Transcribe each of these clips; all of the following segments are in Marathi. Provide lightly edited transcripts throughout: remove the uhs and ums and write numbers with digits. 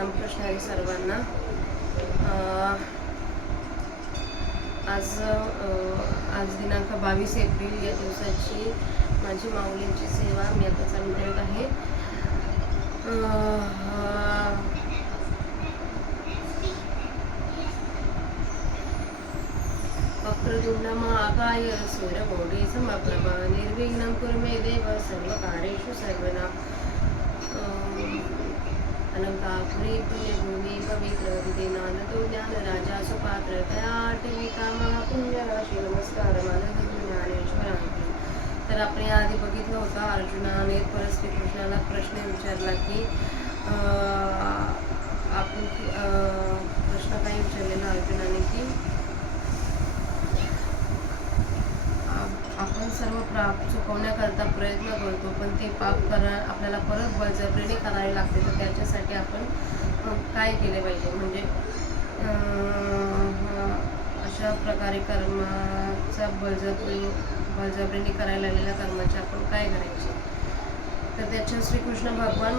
रामकृष्ण हरी सर्वांना. आज दिनांक 22 एप्रिल या दिवसाची माझी माऊलींची सेवा मी आता चालू करत आहे. वक्रतुंड महाकाय सूर्यकोटि समप्रभा निर्विघ्नं कुरु मे देव सर्वकार्येषु सर्वदा. अलंकापुरी पुण्यभूमी पवित्र विधिनादतो ज्ञान राजा सुपात्र तयाटविका महापुण्यराशी नमस्कार माझा ज्ञानेश्वरांकी. तर आपण आधी बघितलं होतं, अर्जुनाने परत श्रीकृष्णाला प्रश्न विचारला की आपण प्रश्न काय विचारलेला अर्जुनाने की आपण सर्व पाप चुकवण्याकरता प्रयत्न करतो, पण ते पाप आपल्याला परत बळजबरीने करावे लागते. तर त्याच्यासाठी आपण काय केले पाहिजे, म्हणजे अशा प्रकारे कर्माचा बळजबरीने करायला लागलेल्या कर्माचे आपण काय करायचे. तर त्याच्या श्रीकृष्ण भगवान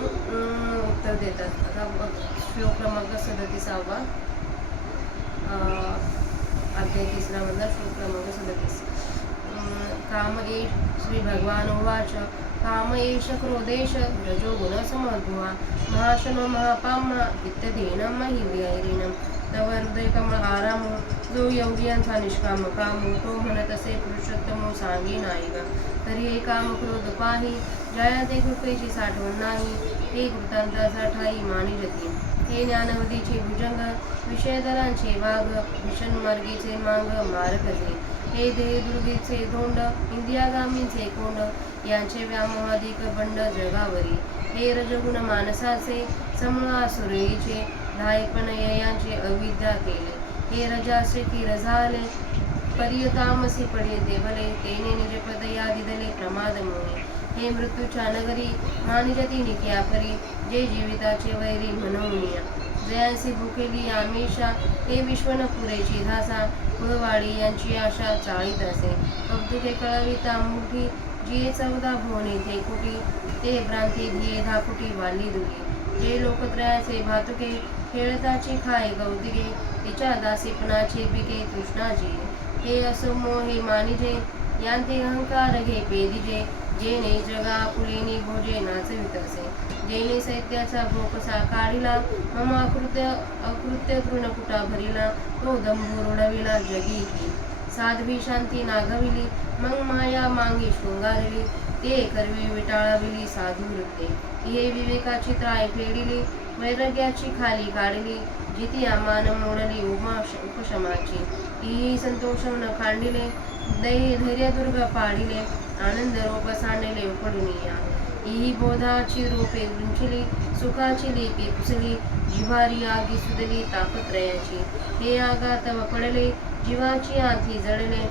उत्तर देतात. आता श्लोक क्रमांक 37 अध्याय 3 मधला श्लोक क्रमांक 37. काम एष श्री भगवान उवाच काम एष क्रोधेश रजो गुण समद्भुवा महाशनो महापाम इत्यधीनं महिवैरिणं तव हृदय कमळ आराम जो योगियांचा निष्काम काम तो म्हणत असे पुरुषोत्तम सांगे नाही ग. तरी हे काम क्रोध पाही जया ते कृपेची साठवण नाही. हे कृतांताचा ठाई मानिजती हे ज्ञानवदीचे भुजंग विषयदरांचे वाघ भीषण मार्गीचे मांग मारकजे. हे देह दुर्गेचे धोंड इंद्रियागामींचे कोंड यांचे व्यामोहाधिक बंड जगावरी. हे रजगुण मानसाचे समूळ सुरेचे धायपण यांचे अविद्या केले. हे रजासे की रझाले परियतामसी पडियते भले तेने निजपद या दिदले प्रमाद मोहे. हे मृत्यूच्या नगरी मानिजती निकिया परी जे जीविताचे वैरी म्हणूनिया. जयांसी भुकेली आमिषा हे विश्वन पुरेची धासा कुळवाडी यांची आशा चाळीत असे. कौतुके कळविता मुठी जिये 14 भुवने ते कुटी ते भ्रांती धिये धाकुटी वाली दुली. जे लोकत्रयाचे भातुके खेळताची खाय कौतिके तिच्या दासीपणाचे पिके तृष्णाजी. हे असो मोहे मानिजे यांते अहंकार घे पेदिजे. जेने जगा पुलेनी भोजे नाचवित असे. जेने सैत्याचा भोकसा काढिला मम अकृत्य तृणकुटा भरिला तो दंभू रुडविला जगी. साध्वी शांती नागविली मग माया मांगी शृंगारिली ते करवी विटाळविली साधू वृत्ते. हे विवेकाची त्राय फेडिली वैराग्याची खाली काढली जिती आमान मोडली उपशमाची. ही संतोष न खांडिले धैर्य दुर्ग पाडिले आनंद रोप सांडले उकडुनिया. ही बोधाची रोपे वृंचिली सुखाची लेपी पुसली जिव्हारी आगी सुदली तापत्रयाची. हे आगात पडले जीवाची आधी जळले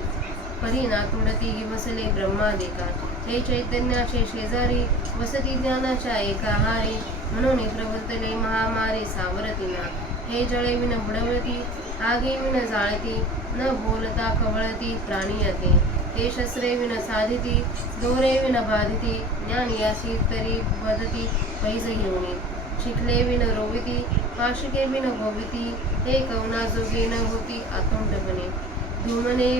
परीना तुडती बसले ब्रह्मादिका. हे चैतन्याचे शेजारी वसती ज्ञानाच्या एकाहारी म्हणून प्रवर्तले महामारी सावरतीना. हे जळे विन बुडवती आगे विन जाळती न बोलता कवळती प्राणियते. हे शस्त्रे विन साधिती दोरे विन बाधिती ज्ञानियासी तरी वदती पैज घेऊनी. शिकले विन रोविती काशिके विन गोविती हे कवना जोगे न होती आतुंडपणे. धूमने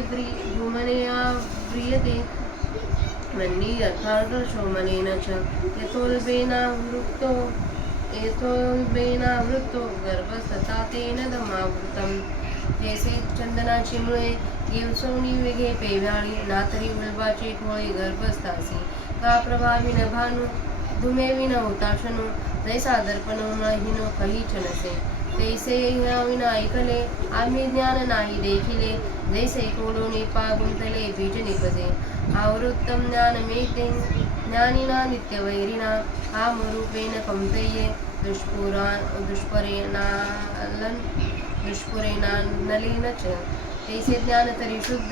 प्रियते मन्नी अर्थार्थ शोमनेन च यथोल्बेना वृत्तो गर्भस्थता तेन दमावृतम्. जैसे चंदनाची मुळे येवसोनी वेगे पेव्याळी नातरी उल्बाचे ठोळे गर्भस्थासी. का प्रभावी न भानू धुमे विन हुताशनु जैसा दर्पणो न हिनो कहीच नसे. तैसे विना ऐकले आम्ही ज्ञान नाही देखिले जैसे कोडोनी पागुंतले बीज निपजे. आवृत्तम ज्ञान मेते ज्ञानिना नित्यवैरिणा आमरूपेण कौंतेये दुष्पुरेणानलेन च. तैसे ज्ञान तरी शुद्ध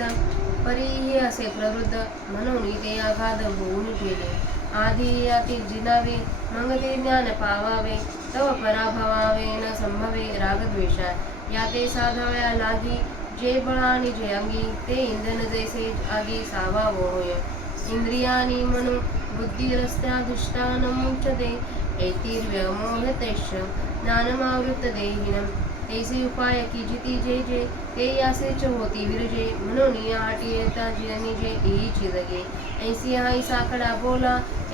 परीही असे प्रवृद्ध म्हणून ते आघात होऊन गेले. आधी यातील जिनावे मग ते ज्ञान पावावे तव पराभवावे न संभवे रागद्वेषा. या ते साधाव्या लागी जे बळ आणि जे अंगी ते इंधन जैसे आगी सावावो होय. इंद्रियानी म्हणून बुद्धी रस्त्याधिष्ठान मुच्यते ऐतिर्व्यमोहतेश्च ज्ञानमावृत्त देहिनम् ऐसे उपाय कीजिती जे जे ते यासेच होती विरजे म्हणून या अटी येता जिनी जे ईची जगे ऐसी हाई साकडा बोला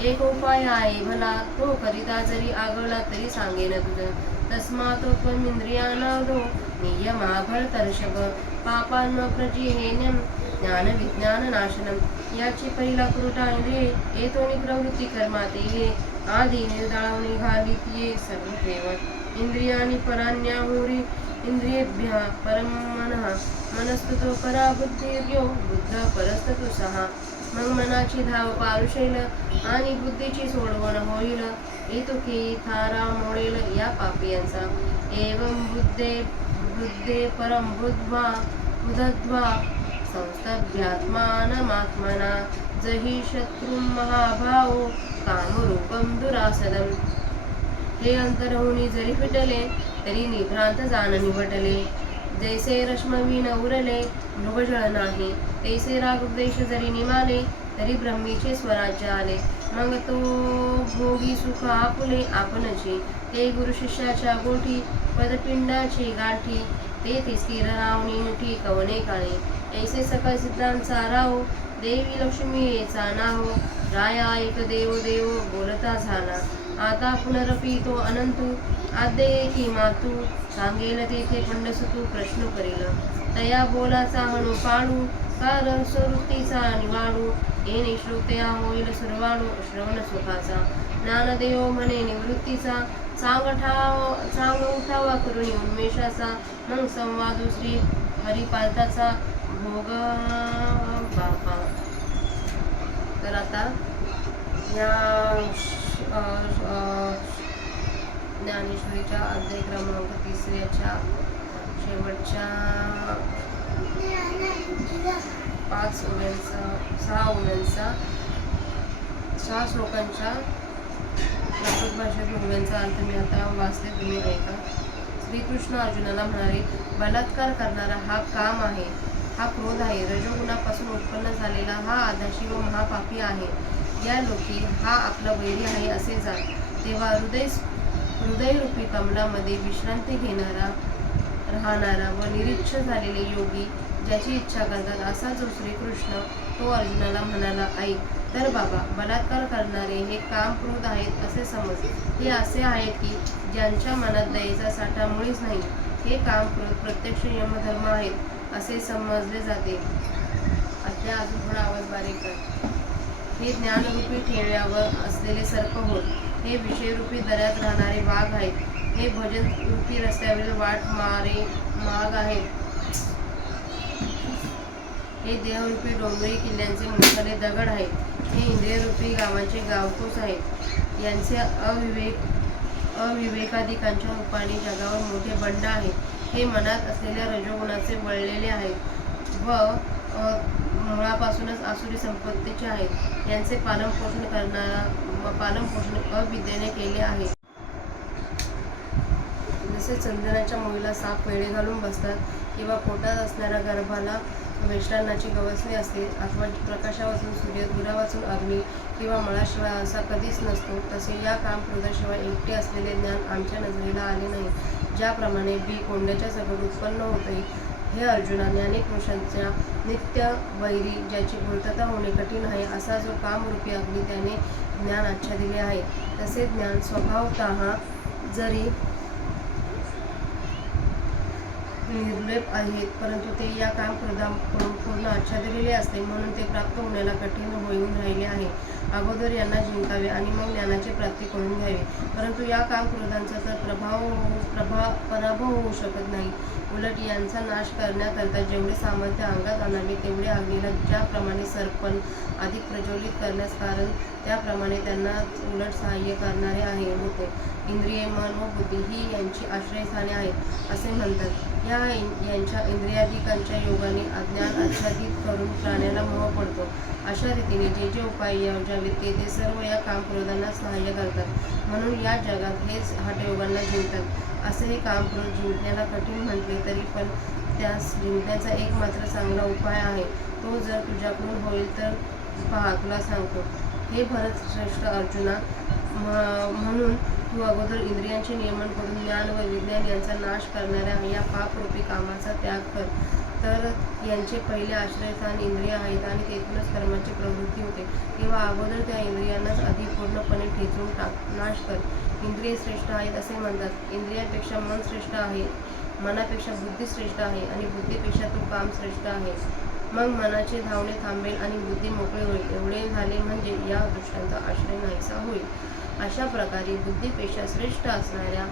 एक उपाय आहे भला तो करिता जरी आगळला तरी सांगेन तुझ तस्मात् त्वम् इंद्रियाणादो नियमा भरतर्षभ पापान प्रजिहेन्यम ज्ञान विज्ञान नाशनम याची पहिला कृता इंद्रिये येतोनी प्रवृत्ती कर्माते ये आधी निर्दाळवणी घालीत ये सर्व ठेवत इंद्रियाणी पराण्याहुरी इंद्रियेभ्यः परम मनः मनस्तुतो परा बुद्धिर्यो बुद्ध परस्ततु सहा मग मनाची धाव पारुशेल आणि बुद्धीची सोडवण होईल येतुकी थारा मोडेल या पापियांचा एवं बुद्धे परम बुद्धत्वा संस्तभ्यात्मानमात्मना जही शत्रुं महाभावो कामरूपं दुरासदम् हे अंतरहुनी जरी फिटले तरी निभ्रांत जाण निवटले जैसे रश्मवी न उरले मृगजळ नाही तैसे रागद्वेष जरी निमाले तरी ब्रह्मीचे स्वराज्य आले मग तो भोगी सुख आपुले आपणची ते गुरु शिष्याच्या गोठी पदपिंडाची गाठी ते स्थिर रावणी मुठी कवने काळे ऐसे सकळ सिद्धांचा राव देवी लक्ष्मी येचा नाहो राया एक देव देव बोलता झाला आता पुनरपी तो अनंतू आद्य की मातू सांगेल तेथे पंडसतू प्रश्न करेल तया बोलाचा हणू पाडू कारण स्ववृत्तीचा निवाडू येणे श्रोत्या होईल सुरवाडू श्रवण सुखाचा ज्ञानदेव म्हणे निवृत्तीचा चांग उठावा करून उन्मेषाचा मग संवादू श्री हरिपादाचा भोग बापा. तर आता या ज्ञानेश्वरीच्या अध्याय क्रमांक 3च्या शेवटच्या 6 ओव्यांचा 6 श्लोकांच्या प्राकृत भाषेत ओव्यांचा अर्थ मी आता वाचते, तुम्ही ऐका. श्रीकृष्ण अर्जुनाला म्हणाले, बलात्कार करणारा हा काम आहे, हा क्रोध आहे, रजोगुणापासून उत्पन्न झालेला हा आधाशी व महापापी आहे. या लोकी हा आपला वैरी आहे असे जाण. तेव्हा हृदयरूपी कमलामध्ये विश्रांती घेणारा राहणारा व निरीच्छ झालेले योगी ज्याची इच्छा करतात असा जो श्रीकृष्ण तो अर्जुनाला म्हणाला, ऐक तर बाबा, बलात्कार करणारे हे काम क्रोध आहेत असे समज. हे असे आहेत की ज्यांच्या मनात दयेचा साठा मुळीच नाही. हे काम क्रोध प्रत्यक्ष यमधर्म आहेत असे समजले जाते. आता अजून थोडा आवाज बारीक कर. हे ज्ञानरूपी ठेव्यावर असलेले सर्प होत. हे विषयरूपी दऱ्यात राहणारे वाघ आहेत. हे भजनरूपी रस्त्यावरील वाट माग आहेत. हे देहरूपी डोंगरी किल्ल्यांचे मोठाले दगड आहेत. हे इंद्रियरूपी गावांचे गावतोस आहेत. यांचे अविवेकाधिकांच्या रूपाने जगावर मोठे बंड आहेत. हे मनात असलेल्या रजोगुणाचे वळलेले आहेत व मुळापासूनच आसुरी संपत्तीचे आहेत. यांचे पालनपोषण अविद्येने केले आहे. जसे चंदनाच्या मुळीला साप वेढे घालून बसतात किंवा पोटात असणाऱ्या गर्भाला वेष्टांनाची गवसणी असते, अथवा प्रकाशापासून सूर्य, धुरापासून अग्नी किंवा मळाशिवाय असा कधीच नसतो, तसे या कामक्रोधाशिवाय एकटे असलेले ज्ञान आमच्या नजरेला आले नाही. ज्याप्रमाणे बी कोंड्याच्या सकट उत्पन्न होते, हे अर्जुना, ज्ञानेपुरुषांच्या नित्य वैरी ज्याची पूर्तता होणे कठीण आहे असा जो कामरूपी अग्नी त्याने ज्ञान आच्छादिले आहे, तसे ज्ञान स्वभावतः जरी निर्लेप आहेत, परंतु ते या कामक्रोधाकडून पूर्ण आच्छादिलेले असते, म्हणून ते प्राप्त होण्याला कठीण होऊन राहिले आहे. अगोदर यांना जिंकावे आणि मग ज्ञानाची प्राप्ती करून घ्यावी. परंतु या कामक्रोधांचा तर पराभव होऊ शकत नाही. उलट यांचा नाश करण्याकरता जेवढे सामर्थ्य अंगात आणावे तेवढे अग्नीला ज्याप्रमाणे सरपण अधिक प्रज्वलित करण्यास कारण, त्याप्रमाणे त्यांना उलट सहाय्य करणारे आहे होते. इंद्रिये, मन व बुद्धी ही यांची आश्रयस्थाने आहेत असे म्हणतात. यांच्या इंद्रियाधिकांच्या योगाने अज्ञान आच्छादित करून प्राण्याला मोह पडतो. अशा रीतीने जे जे उपाय योजावेत ते सर्व या कामक्रोधांना सहाय्य करतात. म्हणून या जगात हेच हठयोगांना जिंकतात. असे हे कामक्रोध जिंकण्याला कठीण म्हटले तरी पण त्यास जिंकण्याचा एकमात्र चांगला उपाय आहे. तो जर तुझ्याकडून होईल तर पहा, तुला सांगतो. हे भरत श्रेष्ठ अर्जुना, म्हणून तू अगोदर इंद्रियांचे नियमन करून ज्ञान व विज्ञान यांचा नाश करणाऱ्या या पापरूपी कामाचा त्याग कर. तर यांचे पहिले आश्रयस्थान इंद्रिय आहेत आणि तेथूनच कर्माची प्रवृत्ती होते. तेव्हा अगोदर त्या इंद्रियांनाच आधी पूर्णपणे ठेचून टाक, नाश कर. इंद्रिय श्रेष्ठ आहेत असे म्हणतात. इंद्रियांपेक्षा मन श्रेष्ठ आहे, मनापेक्षा बुद्धी श्रेष्ठ आहे आणि बुद्धीपेक्षा तो काम श्रेष्ठ आहे. मग मनाचे धावणे थांबेल आणि बुद्धी मोकळी होईल. एवढे झाले म्हणजे या दृष्टांचा आश्रय नाहीसा होईल. अशा प्रकारे बुद्धीपेक्षा श्रेष्ठ असणाऱ्या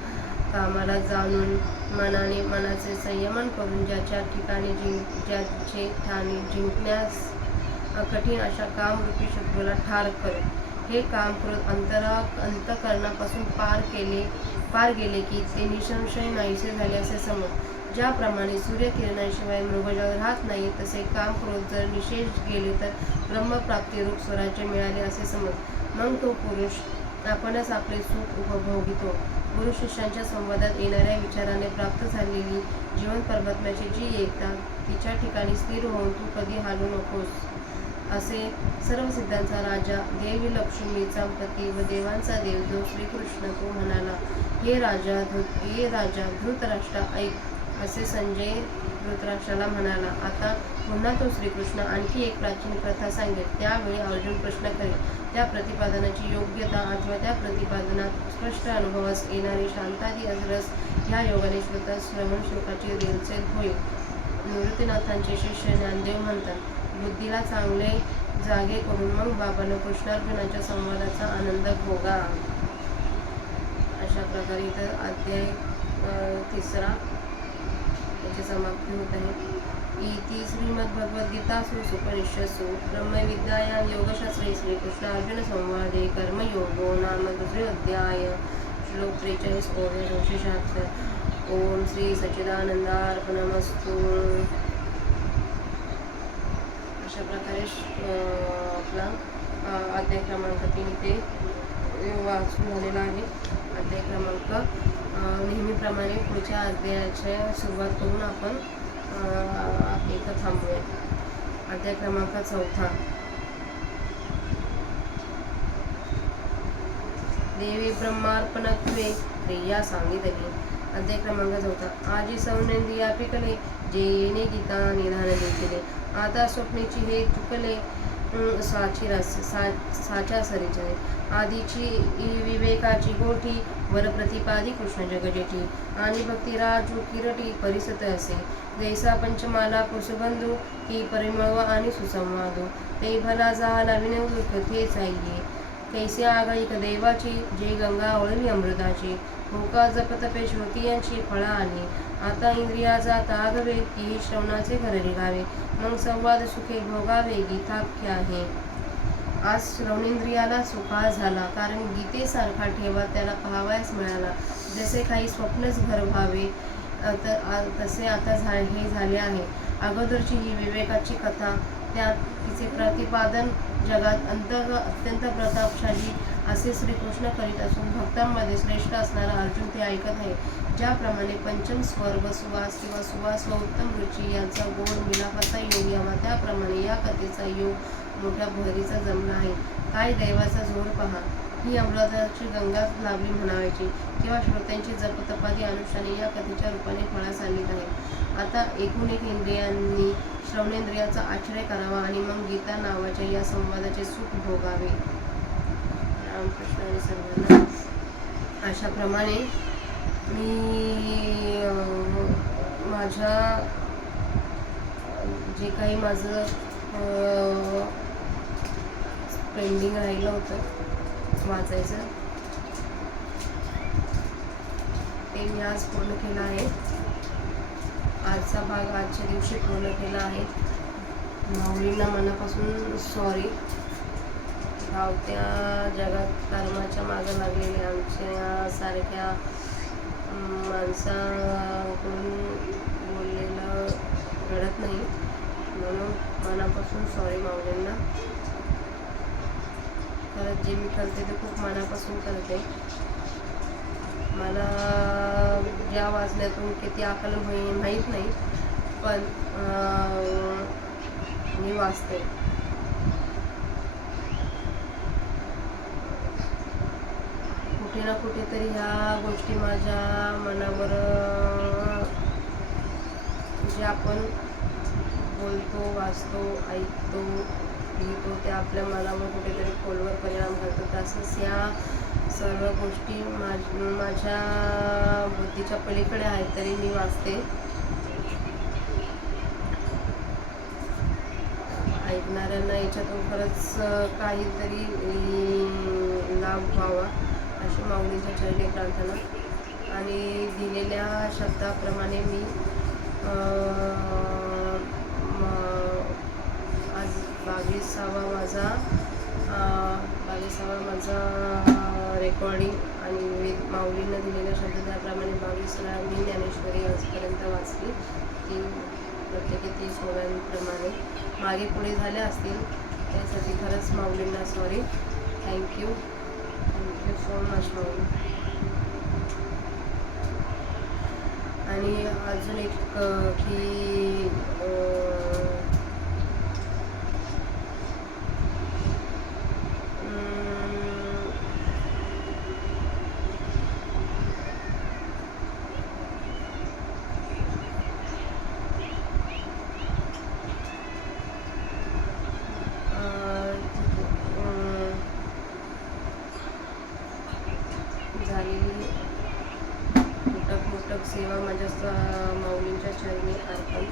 कामाला जाणून मनाचे संयमन करून ज्याचे ठाणी जिंकण्यास कठीण अशा कामरूपी शत्रूला ठार कर. हे काम क्रोध अंतःकरणापासून पार गेले की ते निसंशय नाहीसे झाले असे समज. ज्याप्रमाणे सूर्यकिरणाशिवाय मृगजळ राहत नाही तसे काम क्रोध जर निशेष गेले तर ब्रह्मप्राप्तिरूप स्वराज्य मिळाले असे समज. मग तो पुरुष आपणच आपले सुख उपभोगितो. गुरु शिष्यांच्या संवादात येणाऱ्या विचाराने प्राप्त झालेली जीवन परमात्म्याची जी एकता, तिच्या ठिकाणी स्थिर होऊन तू कधी हालू नकोस. असे सर्व सिद्धांचा राजा, देवी लक्ष्मीचा पती व देवांचा देव जो श्रीकृष्ण तो म्हणाला, हे राजा धृतराष्ट्रा ऐक. असे संजय धृतराष्ट्राला म्हणाला. आता पुन्हा तो श्रीकृष्ण आणखी एक प्राचीन कथा सांगेल. त्यावेळी अर्जुन प्रश्न करेल. त्या प्रतिपादनाची योग्यता अथवा त्या प्रतिपादनात स्पष्ट अनुभवास येणारी शांतादी रस ह्या योगाने स्वतः श्रवण शोकाची रेलचेल होईल. निवृत्तीनाथांचे शिष्य ज्ञानदेव म्हणतात, बुद्धीला चांगले जागे करून मग बाबांना कृष्णार्जुनाच्या संवादाचा आनंद भोगा. अशा प्रकारे इथं अध्याय 3 याची समाप्ती होत आहे. इति श्रीमद्भगवद्गीतासु उपनिषत्सु ब्रह्मविद्यायां योगशास्त्रे श्रीकृष्ण अर्जुन संवादे कर्मयोगो नाम 2 अध्याय. श्लोक 43 ओव्या 276. ओम श्री सच्चिदानंदार्पणमस्तु. अशा प्रकारे आपला अध्याय क्रमांक 3 इथे वाचून झालेला आहे. अध्याय क्रमांक नेहमीप्रमाणे पुढच्या अध्यायाची सुरुवात करून आपण इथं थांबूया. अध्याय क्रमांक 4. देवी ब्रह्मार्पणत्वे प्रिया सांगितली. अध्याय क्रमांक 4. आजी सौनेंद्रिया पिकले, जे येणे गीता निधान देखिले. आता स्वप्नेची हे चुकले, साच्या सरीचे. आधीची विवेकाची गोठी, वर प्रतिपादी कृष्ण जगजेठी. आणि भक्तिराजू किरटी परिसत असे. जैसा पंचमाला कुसुबंधू, की परिमळव आणि सुसंवादू. ते भला झाला विनवू कथे चाहिये. कैसे आगाईक देवाची, जे गंगा ओळली अमृताची. होका जपतपे श्रोतियांची फळा आली. आता इंद्रियाचा तागवे, की श्रवणाचे घर निघावे. मग संवाद सुखे भोगावे, गीताख्य आहे. आज श्रवणेंद्रियाला सुखाळ झाला, कारण गीतेसारखा ठेवा त्याला पाहावयास मिळाला. जसे काही स्वप्नच घर व्हावे तसे आता हे झाले आहे. अगोदरची ही विवेकाची कथा, त्यात तिचे प्रतिपादन जगात अत्यंत प्रतापशाली असे श्रीकृष्ण करीत असून भक्तांमध्ये श्रेष्ठ असणारा अर्जुन ते ऐकत आहे. ज्याप्रमाणे पंचम स्वर व सुवास किंवा सुवास व उत्तम रुची यांचा गोड मिलापाचा योग यावा, त्याप्रमाणे या कथेचा योग मोठ्या भरीचा जमला आहे. काय दैवाचा जोर पहा. ही अमृताची गंगा लाभली म्हणायची, किंवा श्रोत्यांची जपतपादी अनुष्ठाने या कथेच्या रूपाने फळास आणलीत आहे. आता एकूण एक इंद्रियांनी श्रवणेंद्रियाचा आश्रय करावा आणि मग गीता नावाच्या या संवादाचे सुख भोगावे. रामकृष्ण आणि सर्वांना. अशाप्रमाणे मी माझ्या जे काही माझं पेंडिंग राहिलं होतं वाचायचं, ते मी आज पूर्ण केलं आहे. आजचा भाग आजच्या दिवशी पूर्ण केला आहे. माऊलींना मनापासून सॉरी. धावत्या जगात कर्माच्या मागं लागलेल्या आमच्या सारख्या माणसाकडून बोललेलं घडत नाही, म्हणून मनापासून सॉरी माऊलींना. खरंच जे मी करते ते खूप मनापासून करते. मला या वाचण्यातून किती आकलन होईल माहीत नाही, पण मी वाचते. कुठे ना कुठेतरी ह्या गोष्टी माझ्या मनावर जे आपण बोलतो, वाचतो, ऐकतो, लिहितो ते आपल्या मनावर कुठेतरी खोलवर परिणाम करतात. तसंच या सर्व गोष्टी माझ्या बुद्धीच्या पलीकडे आहेत तरी मी वाचते. ऐकणाऱ्यांना याच्यातून खरंच काहीतरी लाभ व्हावा अशी माऊलींच्या चरणी प्रार्थना. आणि दिलेल्या शब्दाप्रमाणे मी आज 22वा माझा रेकॉर्डिंग आणि माऊलींना दिलेल्या शब्द त्याप्रमाणे 22 मी ज्ञानेश्वरी आजपर्यंत वाचली. ती प्रत्येकी 30 ओव्यांप्रमाणे मागे पुढे झाल्या असतील त्यासाठी खरंच माऊलींना सॉरी. थँक्यू सो मच माऊली. आणि अजून एक की झालेली तुटक सेवा माझ्या माऊलींच्या चरणी अर्पण.